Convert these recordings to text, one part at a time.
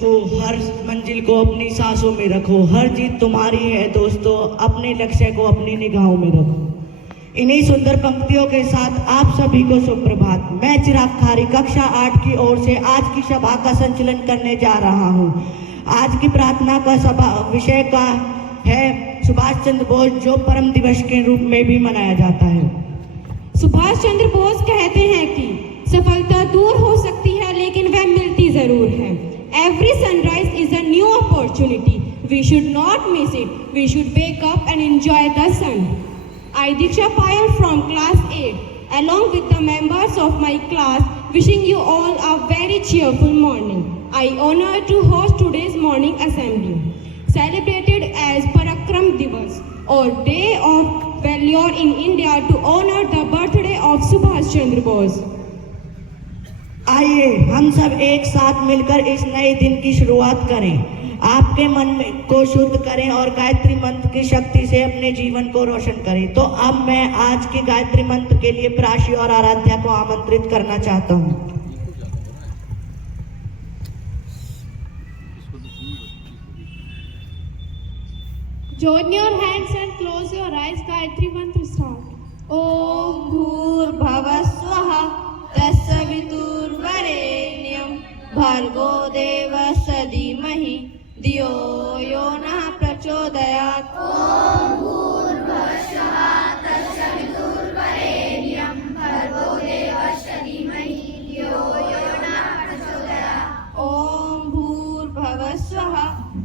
तो हर मंजिल को अपनी सांसों में रखो, हर जीत तुम्हारी है दोस्तों, अपने लक्ष्य को अपनी निगाहों में रखो। इन्हीं सुंदर पंक्तियों के साथ आप सभी को सुप्रभात। मैं चिराग खारी कक्षा 8 की ओर से आज की सभा का संचालन करने जा रहा हूँ। आज की प्रार्थना का सभा विषय का है सुभाष चंद्र बोस, जो परम दिवस के रूप में भी मनाया जाता है। सुभाष चंद्र बोस कहते हैं कि सफलता दूर हो सकती है लेकिन वह मिलती जरूर है। Every sunrise is a new opportunity. We should not miss it. We should wake up and enjoy the sun. I, Diksha Payal from class 8, along with the members of my class, wishing you all a very cheerful morning. I honor to host today's morning assembly, celebrated as Parakram Divas, or Day of Valor in India, to honor the birthday of Subhash Chandra Bose. आइए हम सब एक साथ मिलकर इस नए दिन की शुरुआत करें। आपके मन में को शुद्ध करें और गायत्री मंत्र की शक्ति से अपने जीवन को रोशन करें। तो अब मैं आज के गायत्री मंत्र के लिए प्राशी और आराध्या को आमंत्रित करना चाहता हूँ। Join your hands and close your eyes. Gayatri mantra start. Om Bhurbhuvah Swaha तत्सवितुर्वरेण्यं भर्गो देवस्य धीमहि धियो यो नः प्रचोदयात्। ओम भूर्भुवः स्वः तत्सवितुर्वरेण्यं भर्गो देवस्य धीमहि धियो यो नः प्रचोदयात्। ओम भूर्भुवः स्वः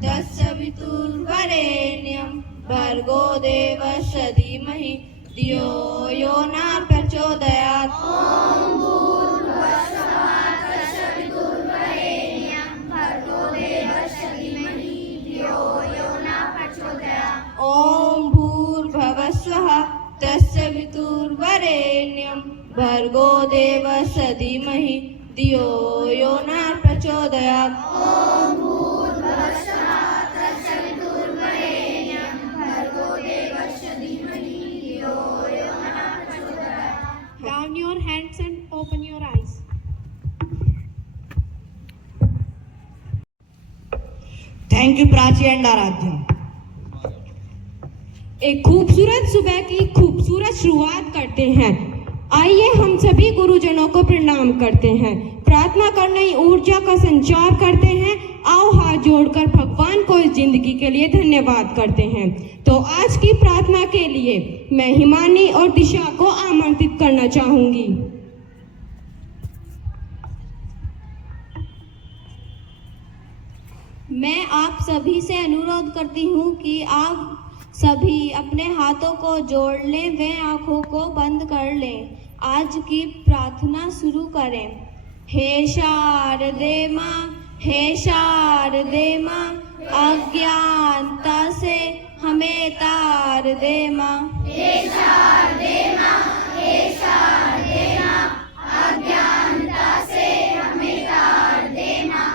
तत्सवितुर्वरेण्यं भर्गो देवस्य धीमहि धियो यो नः प्रचोदयात्। ओम भूर्भुवः स्वः तत्सवितुर्वरेण्यं भर्गो देवस्य धीमहि धियो यो नः प्रचोदयात्। ओम भूर्भुवः स्वः तत्सवितुर्वरेण्यं भर्गो देवस्य धीमहि धियो यो नः प्रचोदयात्। ओम भूर्भुवः स्वः तत्सवितुर्वरेण्यं भर्गो देवस्य धीमहि धियो यो नः प्रचोदयात्। Down your hands and open your eyes. Thank you Prachi and Aradhya. एक खूबसूरत सुबह की खूबसूरत शुरुआत करते हैं। आइए हम सभी गुरुजनों को प्रणाम करते हैं, प्रार्थना कर नई ऊर्जा का संचार करते हैं। आओ हाथ जोड़कर भगवान को इस जिंदगी के लिए धन्यवाद करते हैं। तो आज की प्रार्थना के लिए मैं हिमानी और दिशा को आमंत्रित करना चाहूंगी। मैं आप सभी से अनुरोध करती हूँ कि आप सभी अपने हाथों को जोड़ लें व आँखों को बंद कर लें। आज की प्रार्थना शुरू करें। हे शारदे माँ, हे शारदे माँ, अज्ञानता से हमें तार दे माँ। हे शारदे माँ, हे शारदे माँ, अज्ञानता से हमें तार दे माँ।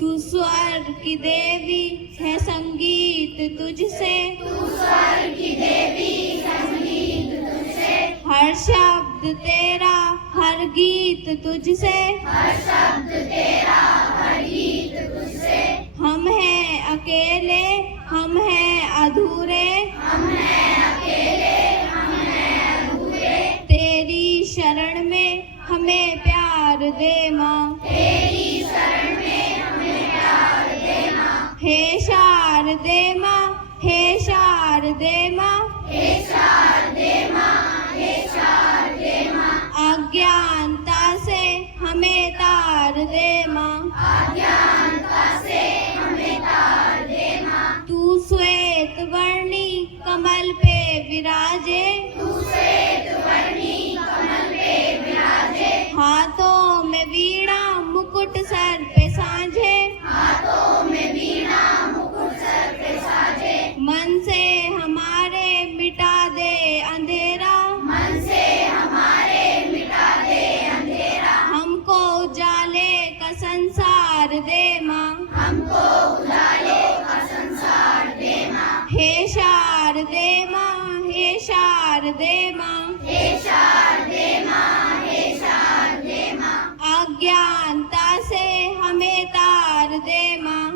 तू स्वर की देवी है, संगीत तुझसे, तू स्वर की देवी, संगीत तुझसे, हर शब्द तेरा, हर गीत तुझसे, हर शब्द तेरा, हर गीत तुझसे। हम हैं अकेले, हम हैं अधूरे, हम हैं अकेले, हम हैं अधूरे, तेरी शरण में हमें प्यार दे माँ। तेरी शरण में हमें प्यार दे माँ। हे शारदे माँ, हे शारदे माँ, हे शारदे माँ, हे शारदे माँ, अज्ञानता से हमें तार दे माँ। अज्ञानता से हमें तार दे माँ। तू श्वेत वर्णी कमल पे विराजे, तू श्वेत वर्णी कमल पे विराजे, हाथों में वीणा मुकुट सर पे साझे, हाथों में वीणा मुकुट सर पे साजे, मन से हमारे मिटा दे अंधेरा, मन से हमारे मिटा दे अंधेरा, हमको उजाले का संसार दे माँ। हमको उजाले का संसार दे माँ। हे शारदे माँ, हे शारदे माँ, हे शारदे माँ, हे शारदे माँ, अज्ञानता से हमें तार दे माँ।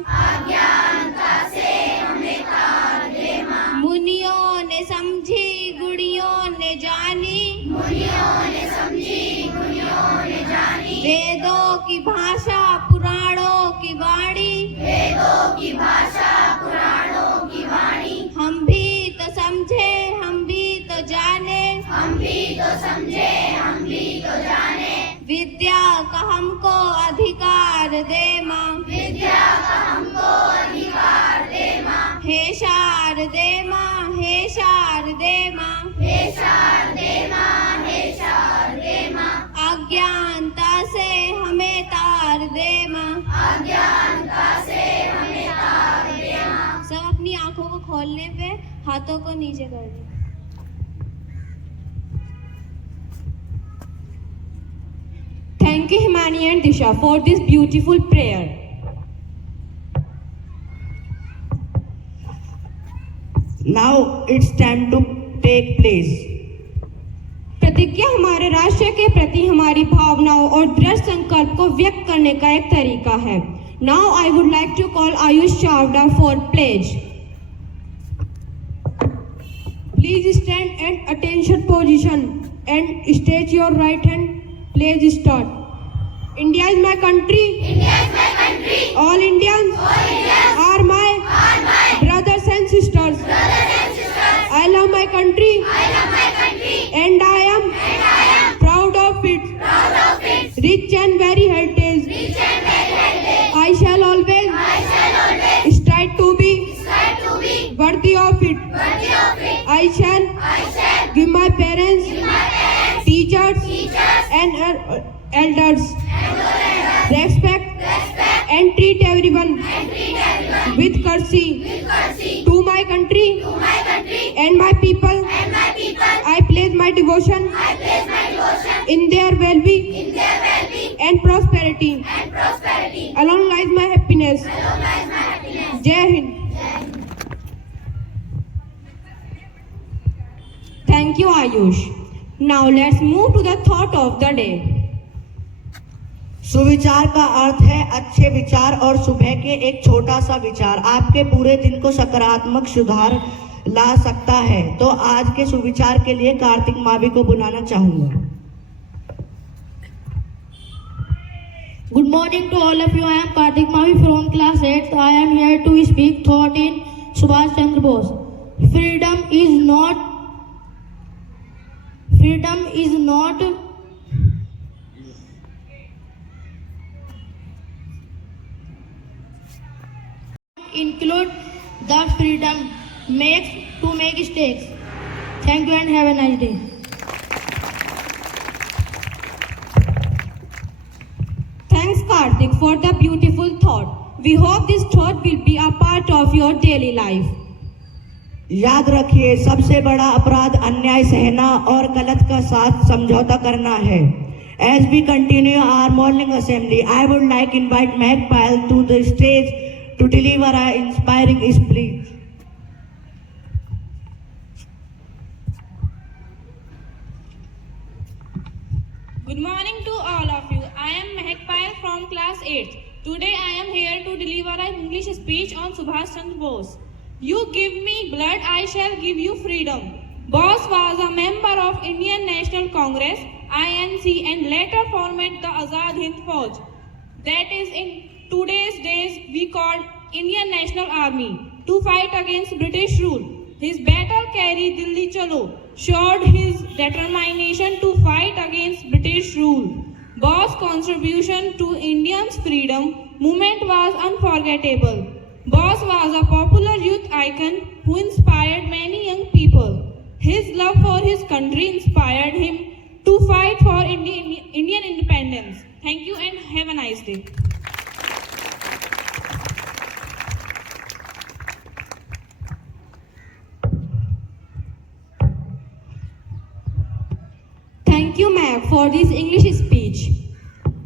मुनियों ने समझी गुणियों ने जानी, वेदों की भाषा पुराणों की वाणी, हम भी तो समझे हम भी तो जाने, विद्या का हमको अधिकार दे माँ, हे शारदे माँ, हे शारदे माँ, अज्ञानता से हमें तार दे माँ। सब अपनी आंखों को खोलने पे हाथों को नीचे कर दें। Thank you, Himani and Disha, for this beautiful prayer. Now it's time to take place. प्रतिज्ञा हमारे राष्ट्र के प्रति हमारी भावनाओं और दृढ़ संकल्प को व्यक्त करने का एक तरीका है। Now I would like to call Ayush Chavda for pledge. Please stand at attention position and stretch your right hand. Pledge start. India is my country. All Indians are my brothers and sisters. I love my country. And I am proud of it. Rich and very heritage. I shall always strive to be worthy of it. I shall give my parents, teachers, and elders respect and treat everyone with courtesy. To my country and my people, I place my devotion in their well-being and prosperity. Alone lies my happiness. Jai Hind. Thank you, Ayush. Now let's move to the thought of the day. सुविचार का अर्थ है अच्छे विचार और सुबह के एक छोटा सा विचार आपके पूरे दिन को सकारात्मक सुधार ला सकता है। तो आज के सुविचार के लिए कार्तिक मावी को बुलाना चाहूंगा। Good morning to all of you. I am Kartik Mavi from class 8. I am here to speak thought in Subhash Chandra Bose. Freedom is not include the freedom makes to make mistakes. Thank you and have a nice day. Thanks, Kartik, for the beautiful thought. We hope this thought will be a part of your daily life. याद रखिए सबसे बड़ा अपराध अन्याय सहना और गलत का साथ समझौता करना है। As we continue our morning assembly, I would like to invite Mehak Payal to the stage to deliver an inspiring speech. Good morning to all of you. I am Mehak Payal from class 8. Today I am here to deliver an English speech on Subhash Chandra Bose. You give me blood, I shall give you freedom. Bose was a member of Indian National Congress, INC, and later formed the Azad Hind Fauj. That is in today's days we call Indian National Army to fight against British rule. His battle carry Dilli Chalo showed his determination to fight against British rule. Bose's contribution to Indians' freedom movement was unforgettable. Bose was a popular youth icon who inspired many young people. His love for his country inspired him to fight for Indian independence. Thank you and have a nice day. Thank you, Ma'am, for this English speech.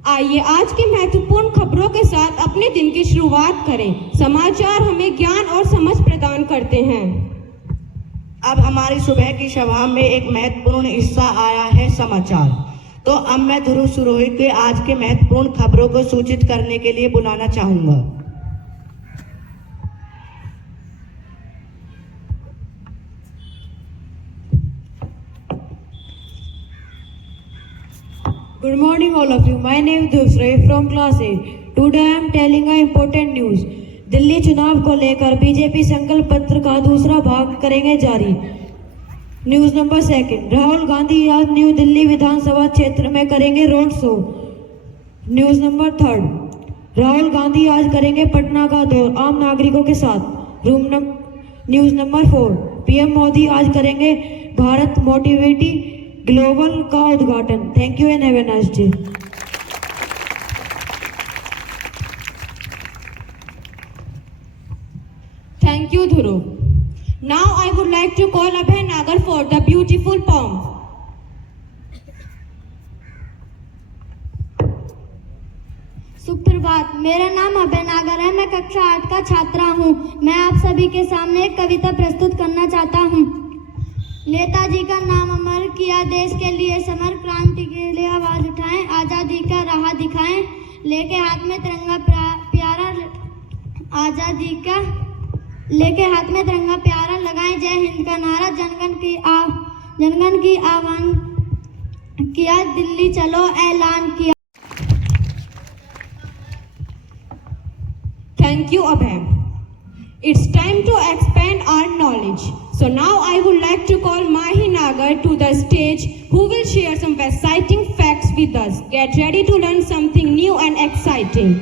आइए आज की महत्वपूर्ण खबरों के साथ अपने दिन की शुरुआत करें। समाचार हमें ज्ञान और समझ प्रदान करते हैं। अब हमारी सुबह की सभा में एक महत्वपूर्ण हिस्सा आया है समाचार। तो अब मैं ध्रुव सुरोही के आज के महत्वपूर्ण खबरों को सूचित करने के लिए बुलाना चाहूंगा। Good morning all of you. My name is Dusray from class 8. Today I am telling a important news. Delhi चुनाव को लेकर बीजेपी संकल्प पत्र का दूसरा भाग करेंगे जारी। न्यूज नंबर 2, राहुल गांधी आज न्यू दिल्ली विधानसभा क्षेत्र में करेंगे road show. News number 3, Rahul Gandhi आज करेंगे पटना का दौर आम नागरिकों के साथ। न्यूज नंबर 4, पीएम मोदी आज करेंगे भारत मोटिविटी ग्लोबल का उद्घाटन। Thank you and have a nice day. Thank you, Dhruv. Now I would like to call Abhay Nagar for the beautiful poem. सुप्रभात, मेरा नाम अभय नागर है। मैं कक्षा 8 का छात्रा हूँ। मैं आप सभी के सामने एक कविता प्रस्तुत करना चाहता हूँ। नेताजी का नाम अमर किया, देश के लिए समर, क्रांति के लिए आवाज उठाएं, आजादी का राह दिखाएं, लेके हाथ में तिरंगा प्यारा, आजादी का लेके हाथ में तिरंगा प्यारा, लगाएं जय हिंद का नारा, जनगण की आह्वान किया, दिल्ली चलो ऐलान किया। Thank you, Abhay. It's time to expand our knowledge. So now I would like to call Mahi Nagar to the stage, who will share some exciting facts with us. Get ready to learn something new and exciting.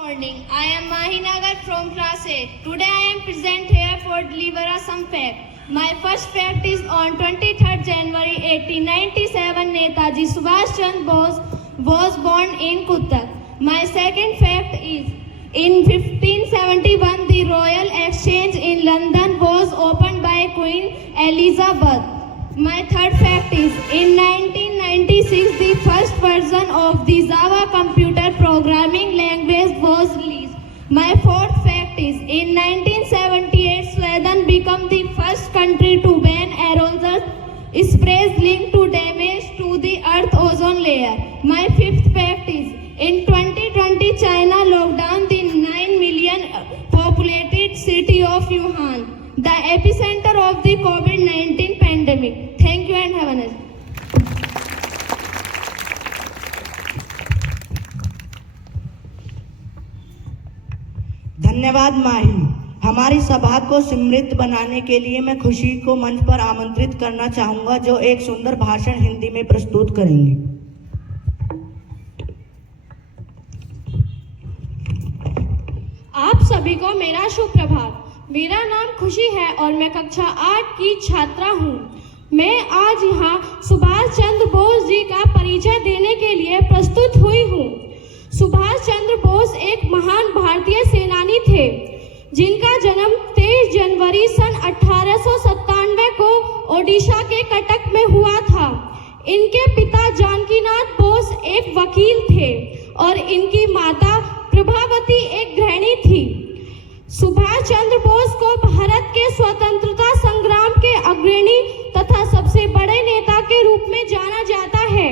Morning. I am Mahi Nagar from class 8. Today I am present here for deliver some fact. My first fact is on 23rd January 1897, Netaji Subhash Chandra Bose was born in Cuttack. My second fact is in 1571, the Royal Exchange in London was opened by Queen Elizabeth. My third fact is in 1996, the first version of the Java computer programming language was released. My fourth fact is in 1978, Sweden became the first country to ban aerosol sprays linked to damage to the Earth ozone layer. My fifth fact is in 2020, China locked down the 9 million populated city of Wuhan, the epicenter of the COVID-19 pandemic. Thank you and have a nice day. धन्यवाद माही। हमारी सभा को समृद्ध बनाने के लिए मैं खुशी को मंच पर आमंत्रित करना चाहूंगा, जो एक सुंदर भाषण हिंदी में प्रस्तुत करेंगे। आप सभी को मेरा शुभ प्रभात। मेरा नाम खुशी है और मैं कक्षा 8 की छात्रा हूँ। मैं आज यहाँ सुभाष चंद्र बोस जी का परिचय देने के लिए प्रस्तुत हुई हूँ। सुभाष चंद्र बोस एक महान भारतीय सेनानी थे, जिनका जन्म 23 जनवरी सन 1897 को ओडिशा के कटक में हुआ था। इनके पिता जानकीनाथ बोस एक वकील थे और इनकी माता प्रभावती एक गृहिणी थी। सुभाष चंद्र बोस को भारत के स्वतंत्रता संग्राम के अग्रणी तथा सबसे बड़े नेता के रूप में जाना जाता है।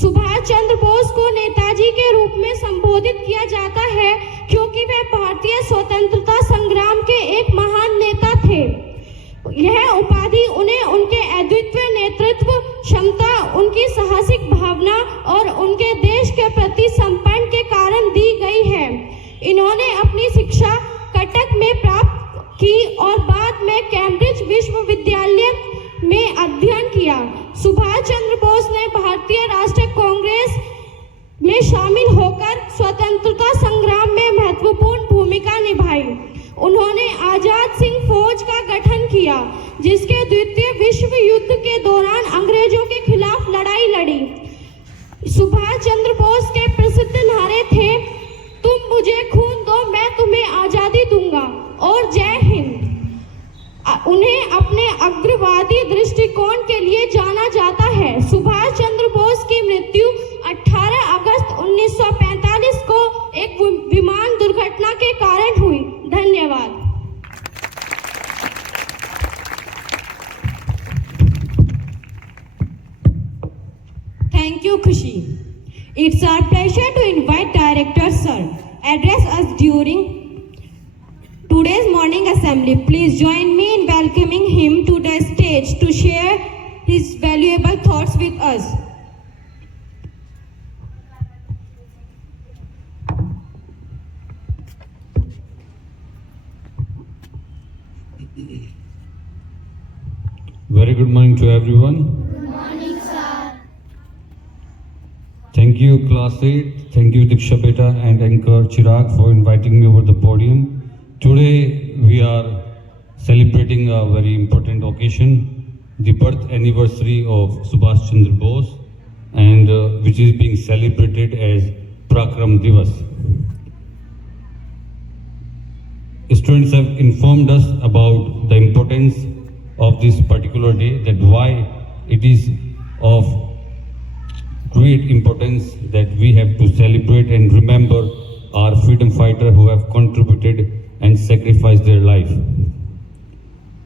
सुभाष चंद्र बोस को नेताजी के रूप में संबोधित किया जाता है, क्योंकि वे भारतीय स्वतंत्रता संग्राम के एक महान नेता थे। यह उपाधि उन्हें उनके अद्वितीय नेतृत्व क्षमता, उनकी साहसिक भावना और उनके देश के प्रति समर्पण के कारण दी गई है। इन्होंने अपनी शिक्षा कटक में प्राप्त की और बाद में कैम्ब्रिज विश्वविद्यालय में अध्ययन किया। सुभाष चंद्र बोस ने भारतीय राष्ट्रीय कांग्रेस में शामिल होकर स्वतंत्रता संग्राम में महत्वपूर्ण भूमिका निभाई। उन्होंने आजाद सिंह फौज का गठन किया, जिसके द्वितीय विश्व युद्ध के दौरान अंग्रेजों के खिलाफ लड़ाई लड़ी। सुभाष चंद्र बोस के प्रसिद्ध नारे थे, तुम मुझे खून दो, मैं तुम्हें आजादी दूंगा और जय हिंद। उन्हें अपने अग्रवादी दृष्टिकोण के लिए जाना जाता है। सुभाष चंद्र बोस की मृत्यु 18 अगस्त 1945 को एक विमान दुर्घटना के कारण हुई। धन्यवाद। Thank you, Khushi. It's our pleasure to invite Director Sir address us during today's morning assembly. Please join me in welcoming him to the stage to share his valuable thoughts with us. Very good morning to everyone. Good morning, sir. Thank you, Class 8. Thank you, Diksha Beta and Anchor Chirag for inviting me over the podium. Today we are celebrating a very important occasion, the birth anniversary of Subhash Chandra Bose, and which is being celebrated as Parakram Divas. Students have informed us about the importance of this particular day, that why it is of great importance that we have to celebrate and remember our freedom fighter who have contributed and sacrificed their life.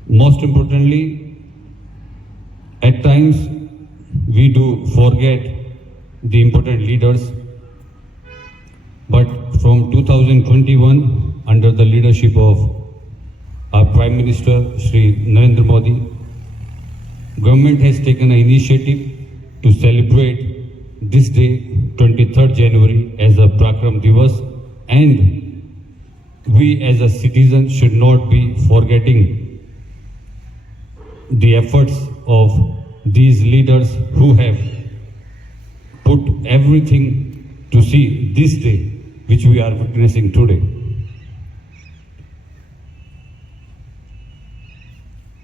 Most importantly, at times we do forget the important leaders, but from 2021, under the leadership of our Prime Minister Shri Narendra Modi, government has taken an initiative to celebrate this day, 23rd January, as a Parakram Divas, and we as a citizen should not be forgetting the efforts of these leaders who have put everything to see this day which we are witnessing today.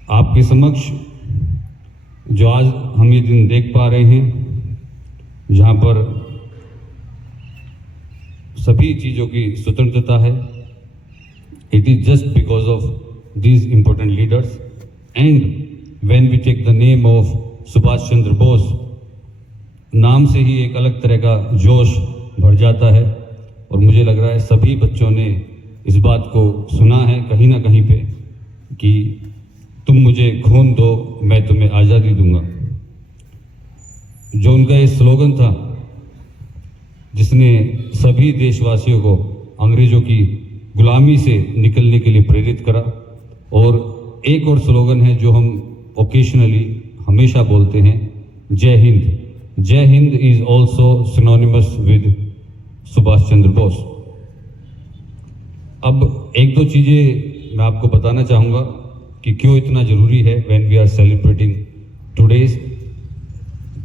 आपके समक्ष जो आज हम ये दिन देख पा रहे हैं, जहाँ पर सभी चीज़ों की स्वतंत्रता है, it is just because of these important leaders. And when we take the name of Subhash Chandra Bose, नाम से ही एक अलग तरह का जोश भर जाता है, और मुझे लग रहा है सभी बच्चों ने इस बात को सुना है कहीं ना कहीं पे कि तुम मुझे खून दो, मैं तुम्हें आज़ादी दूंगा। जो उनका ये स्लोगन था जिसने सभी देशवासियों को अंग्रेजों की गुलामी से निकलने के लिए प्रेरित करा, और एक और स्लोगन है जो हम ओकेशनली हमेशा बोलते हैं, Jai Hind. Jai Hind is also synonymous with Subhash Chandra Bose. अब एक दो चीज़ें मैं आपको बताना चाहूँगा कि क्यों इतना ज़रूरी है when we are celebrating today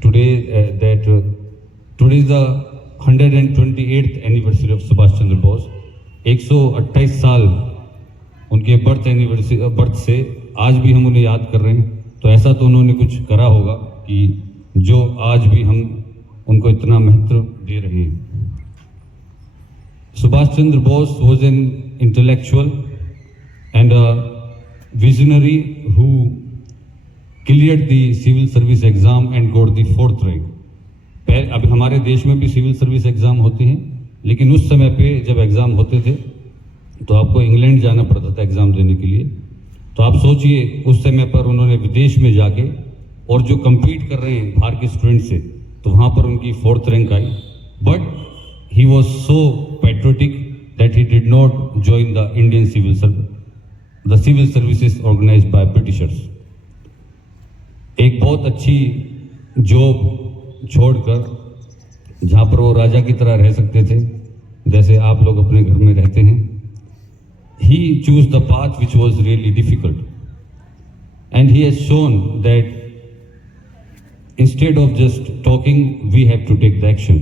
that today is the 128th anniversary of Subhash Chandra Bose। 128 साल उनके बर्थ से आज भी हम उन्हें याद कर रहे हैं, तो ऐसा तो उन्होंने कुछ करा होगा कि जो आज भी हम उनको इतना महत्व दे रहे हैं। Subhash Chandra Bose was an intellectual and a visionary who cleared the civil service exam and got the 4th rank। अब हमारे देश में भी सिविल सर्विस एग्ज़ाम होते हैं, लेकिन उस समय पे जब एग्ज़ाम होते थे तो आपको इंग्लैंड जाना पड़ता था एग्ज़ाम देने के लिए। तो आप सोचिए उस समय पर उन्होंने विदेश में जाके, और जो compete कर रहे हैं बाहर के स्टूडेंट से, तो वहाँ पर उनकी 4th रैंक आई। But he was so patriotic that he did not join the Indian civil services organised by Britishers. एक बहुत अच्छी जॉब छोड़कर जहाँ पर वो राजा की तरह रह सकते थे, जैसे आप लोग अपने घर में रहते हैं, he chose the path which was really difficult, and he has shown that instead of just talking we have to take the action।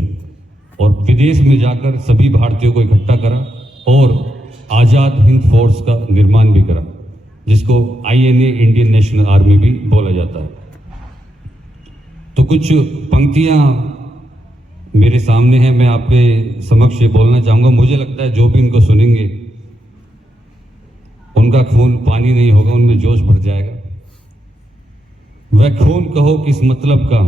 और विदेश में जाकर सभी भारतीयों को इकट्ठा करा और आज़ाद हिंद फोर्स का निर्माण भी करा, जिसको INA इंडियन नेशनल आर्मी भी बोला जाता है। तो कुछ पंक्तियां मेरे सामने हैं, मैं आपके समक्ष ये बोलना चाहूँगा। मुझे लगता है जो भी इनको सुनेंगे उनका खून पानी नहीं होगा, उनमें जोश भर जाएगा। वह खून कहो किस मतलब का,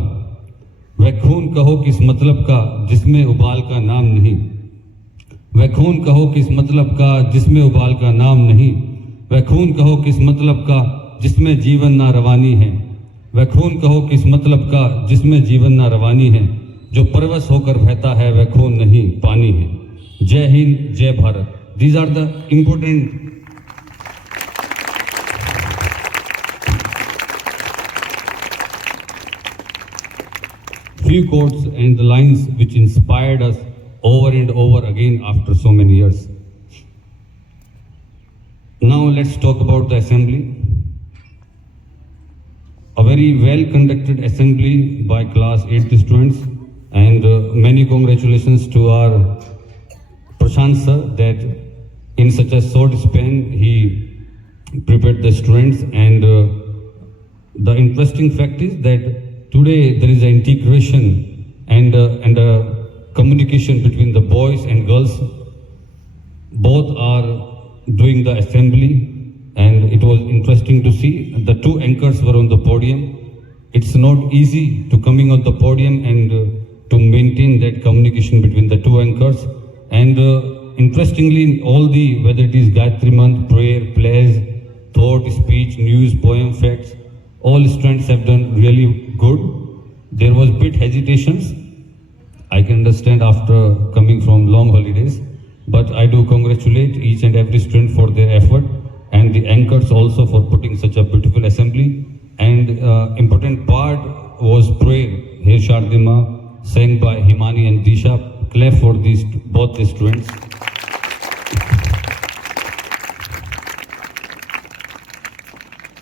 वह खून कहो किस मतलब का जिसमें उबाल का नाम नहीं, वह खून कहो किस मतलब का जिसमें उबाल का नाम नहीं, वह खून कहो किस मतलब का जिसमें जीवन ना रवानी है, वह खून कहो किस मतलब का जिसमें जीवन ना रवानी है, जो परवश होकर बहता है वह खून नहीं पानी है। जय हिंद, जय Bharat. These are the important few quotes and the lines which inspired us over and over again after so many years. Now let's talk about the assembly. A very well conducted assembly by class 8th students, and many congratulations to our Prashant sir that in such a short span he prepared the students, and the interesting fact is that today there is an integration and a communication between the boys and girls. Both are doing the assembly, and it was interesting to see the two anchors were on the podium. It's not easy to coming on the podium and to maintain that communication between the two anchors. And interestingly, all the, whether it is Gayatri Mantra, prayer, plays, thought, speech, news, poem, facts, all students have done really good. There was bit hesitations, I can understand after coming from long holidays, but I do congratulate each and every student for their effort, and the anchors also for putting such a beautiful assembly. And important part was prayer. Here Shardima sang by Himani and Disha. Clap for these both the students.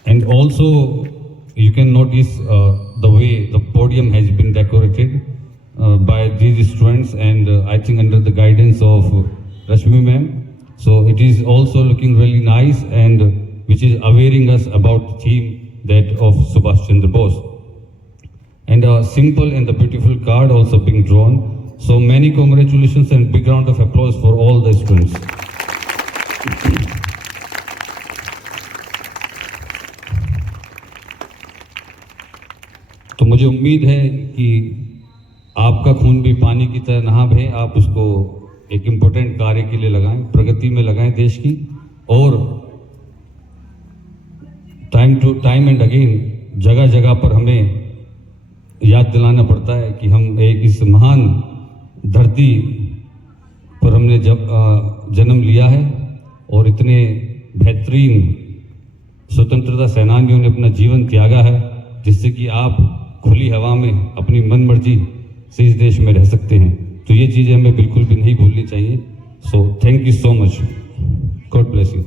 And also you can notice the way the podium has been decorated by these students, and I think under the guidance of Rashmi ma'am. So it is also looking really nice, and which is awareing us about the theme that of Subhash Chandra Bose. And a simple and a beautiful card also being drawn. So many congratulations and big round of applause for all the students. तो मुझे उम्मीद है कि आपका खून भी पानी की तरह नहा बहे, आप उसको एक इम्पोर्टेंट कार्य के लिए लगाएं, प्रगति में लगाएं देश की। और टाइम एंड अगेन जगह जगह पर हमें याद दिलाना पड़ता है कि हम एक इस महान धरती पर हमने जन्म लिया है, और इतने बेहतरीन स्वतंत्रता सेनानियों ने अपना जीवन त्यागा है, जिससे कि आप खुली हवा में अपनी मन मर्जी से इस देश में रह सकते हैं। तो ये चीज़ें हमें बिल्कुल भी नहीं भूलनी चाहिए। So thank you so much, God bless you.